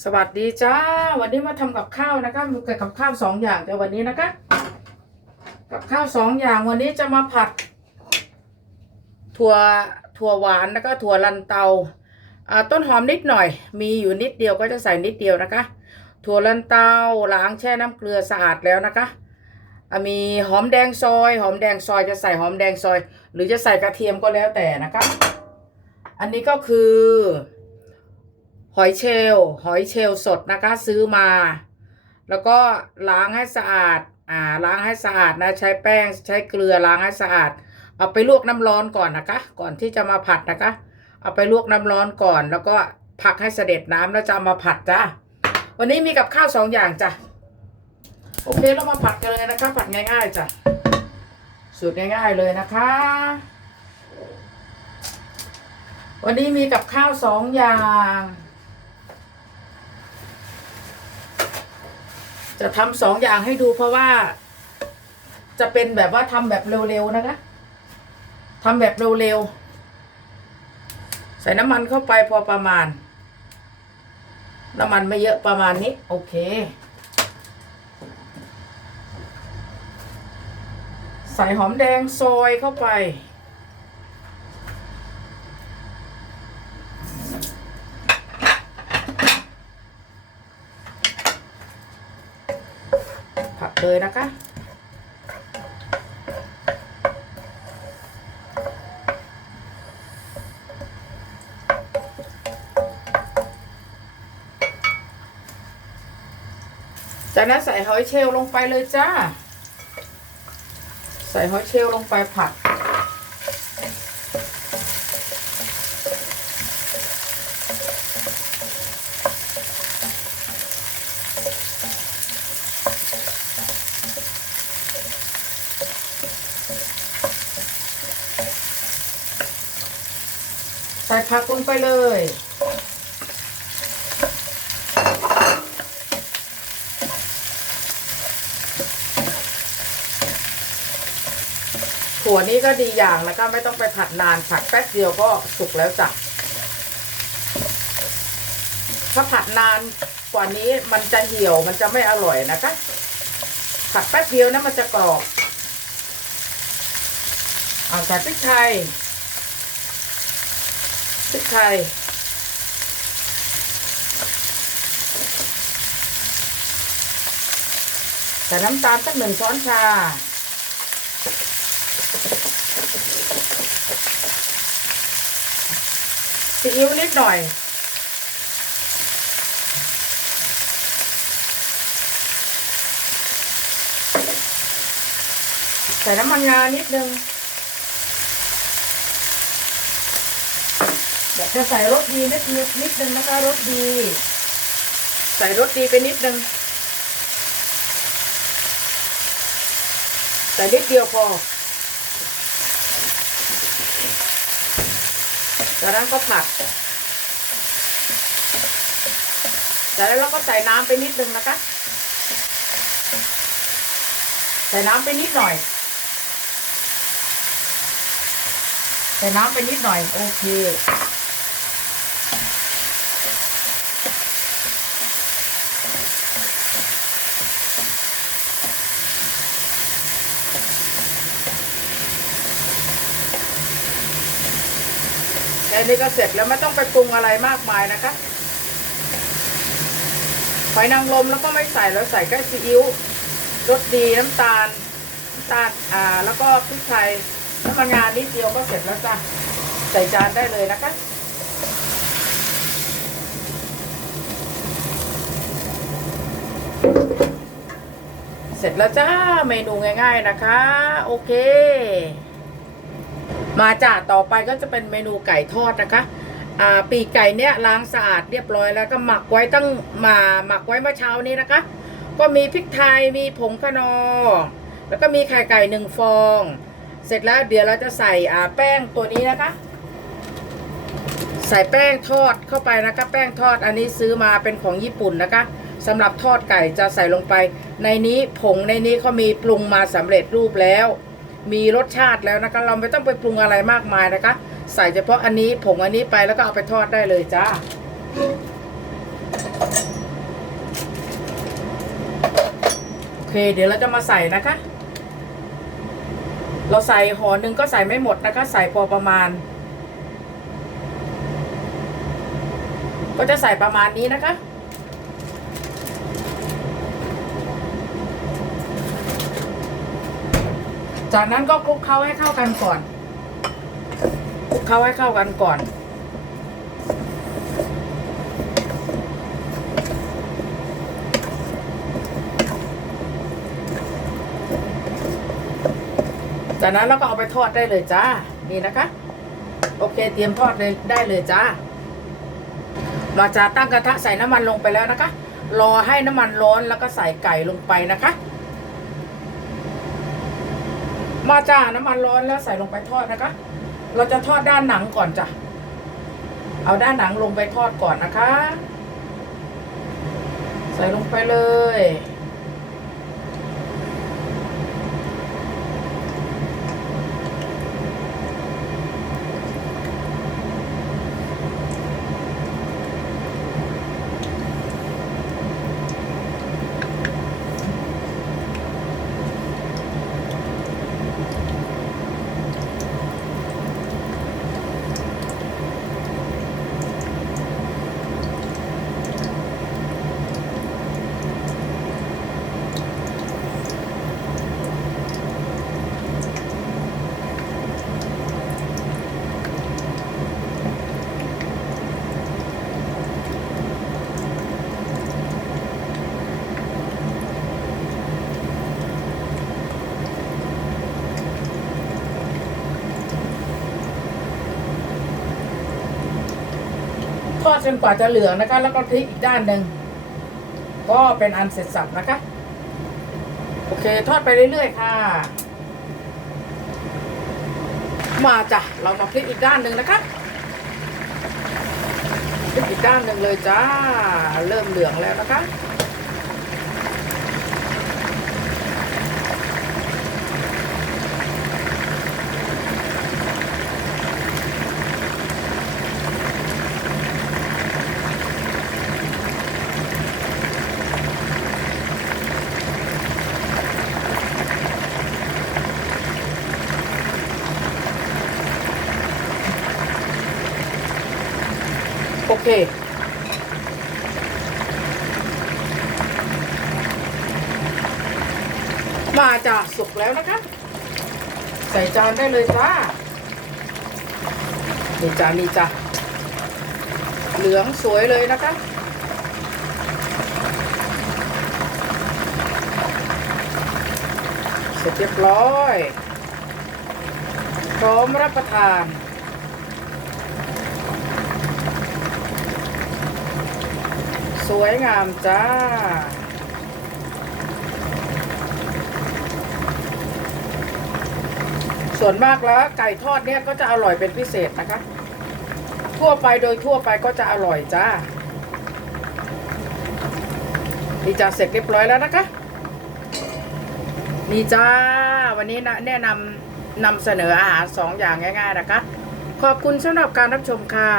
สวัสดีจ้า วันนี้มาทำกับข้าวนะคะมีกับข้าวสองอย่างแต่วันนี้นะคะ กับข้าวสองอย่างวันนี้จะมาผัด ถั่วถั่วหวานแล้วก็ถั่วลันเตาต้นหอมนิดหน่อย มีอยู่นิดเดียวก็จะใส่นิดเดียวนะคะ ถั่วลันเตาล้างแช่น้ำเกลือสะอาดแล้วนะคะมีหอมแดงซอย หอมแดงซอยจะใส่หอมแดงซอย หรือจะใส่กระเทียมก็แล้วแต่นะคะ อันนี้ก็คือ หอยเชลล์หอยเชลล์สดนะคะซื้อมา แล้วก็ล้างให้สะอาดอ่าล้างให้สะอาดนะใช้แป้งใช้เกลือล้างให้สะอาด เอาไปลวกน้ำร้อนก่อนนะคะ ก่อนที่จะมาผัดนะคะ เอาไปลวกน้ำร้อนก่อน แล้วก็พักให้เสด็จน้ำแล้วจะเอามาผัดจ้าวันนี้มีกับข้าวสองอย่างจ้ะโอเคเรามาผัดกันเลยนะคะ ผัดง่ายๆจ้ะสูตรง่ายๆเลยนะคะ วันนี้มีกับข้าวสองอย่าง จะทำสองอย่างให้ดูเพราะว่า จะเป็นแบบว่าทำแบบเร็วๆนะคะทำแบบเร็วๆ ใส่น้ำมันเข้าไปพอประมาณ น้ำมันไม่เยอะประมาณนี้ โอเค ใส่หอมแดงซอยเข้าไป เลยนะคะ จากนั้นใส่หอยเชลล์ลงไปเลยจ้า ใส่หอยเชลล์ลงไปผัด ส่ผักลงไปเลย ถั่วนี้ก็ดีอย่างแล้วก็ไม่ต้องไปผัดนานผัดแป๊บเดียวก็สุกแล้วจ้ะถ้าผัดนานกว่านี้มันจะเหี่ยวมันจะไม่อร่อยนะคะ ผัดแป๊บเดียวนะมันจะกรอบเอาใส่พริกไทย พริกไทยใส่น้ำตาลสักหนึ่งช้อนชาซีอิ๊วนิดหน่อย ใส่น้ำมันงานิดนึง จะใส่รสดีนิดนึงนิดนึงนะคะรสดี ใส่รสดีไปนิดนึงใส่นิดเดียวพอจากนั้นก็ผัดจากนั้นเราก็ใส่น้ำไปนิดนึงนะคะ ใส่น้ำไปนิดหน่อย ใส่น้ำไปนิดหน่อย โอเค แค่นี้ก็เสร็จแล้วไม่ต้องไปปรุงอะไรมากมายนะคะหอยนางรมแล้วก็ไม่ใส่แล้วใส่แค่ซีอิ๊วรสดีน้ำตาลน้ำตาลอ่าแล้วก็พริกไทยน้ำมันงานนิดเดียวก็เสร็จแล้วจ้ะใส่จานได้เลยนะคะเสร็จแล้วจ้าเมนูง่าย ๆนะคะ โอเค มาจ้าต่อไปก็จะเป็นเมนูไก่ทอดนะคะอ่าปีกไก่เนี้ยล้างสะอาดเรียบร้อยแล้วก็หมักไว้ตั้งมาหมักไว้เมื่อเช้านี้นะคะ ก็มีพริกไทยมีผงขนอแล้วก็มีไข่ไก่หนึ่งฟอง เสร็จแล้วเดี๋ยวเราจะใส่อ่าแป้งตัวนี้นะคะ ใส่แป้งทอดเข้าไปนะคะแป้งทอดอันนี้ซื้อมาเป็นของญี่ปุ่นนะคะสำหรับทอดไก่จะใส่ลงไป ในนี้ผงในนี้เขามีปรุงมาสำเร็จรูปแล้ว มีรสชาติแล้วนะคะ เราไม่ต้องไปปรุงอะไรมากมายนะคะ ใส่เฉพาะอันนี้ผงอันนี้ไปแล้วก็เอาไปทอดได้เลยจ้าโอเค เดี๋ยวเราจะมาใส่นะคะ เราใส่ห่อหนึ่งก็ใส่ไม่หมดนะคะ ใส่พอประมาณ ก็จะใส่ประมาณนี้นะคะ จากนั้นก็คลุกเคล้าให้เข้ากันก่อนคลุกเคล้าให้เข้ากันก่อน จากนั้นเราก็เอาไปทอดได้เลยจ้า นี่นะคะ โอเคเตรียมทอดเลยได้เลยจ้า เราจะตั้งกระทะใส่น้ำมันลงไปแล้วนะคะ รอให้น้ำมันร้อนแล้วก็ใส่ไก่ลงไปนะคะ มาจ้าน้ำมันร้อนแล้วใส่ลงไปทอดนะคะ เราจะทอดด้านหนังก่อนจ้ะ เอาด้านหนังลงไปทอดก่อนนะคะ ใส่ลงไปเลย จนกว่าจะเหลืองนะคะ แล้วก็พลิกอีกด้านหนึ่งก็เป็นอันเสร็จสับนะคะ โอเค ทอดไปเรื่อยๆค่ะ มาจ้ะเรามาพลิกอีกด้านหนึ่งนะคะพลิกอีกด้านหนึ่งเลยจ้า เริ่มเหลืองแล้วนะคะ เค มาจ้ะสุกแล้วนะคะ ใส่จานได้เลยจ้านี่จ้านี่จ้าเหลืองสวยเลยนะคะเสร็จเรียบร้อย พร้อมรับประทาน วยงามจ้า ส่วนมากแล้วไก่ทอดเนี่ยก็จะอร่อยเป็นพิเศษนะคะ ทั่วไปโดยทั่วไปก็จะอร่อยจ้านี่จ้าเสร็จเรียบร้อยแล้วนะคะนี่จ้า วันนี้นะแนะนำนำเสนออาหารสองอย่างง่าย ๆ นะคะ ขอบคุณสำหรับการรับชมค่ะ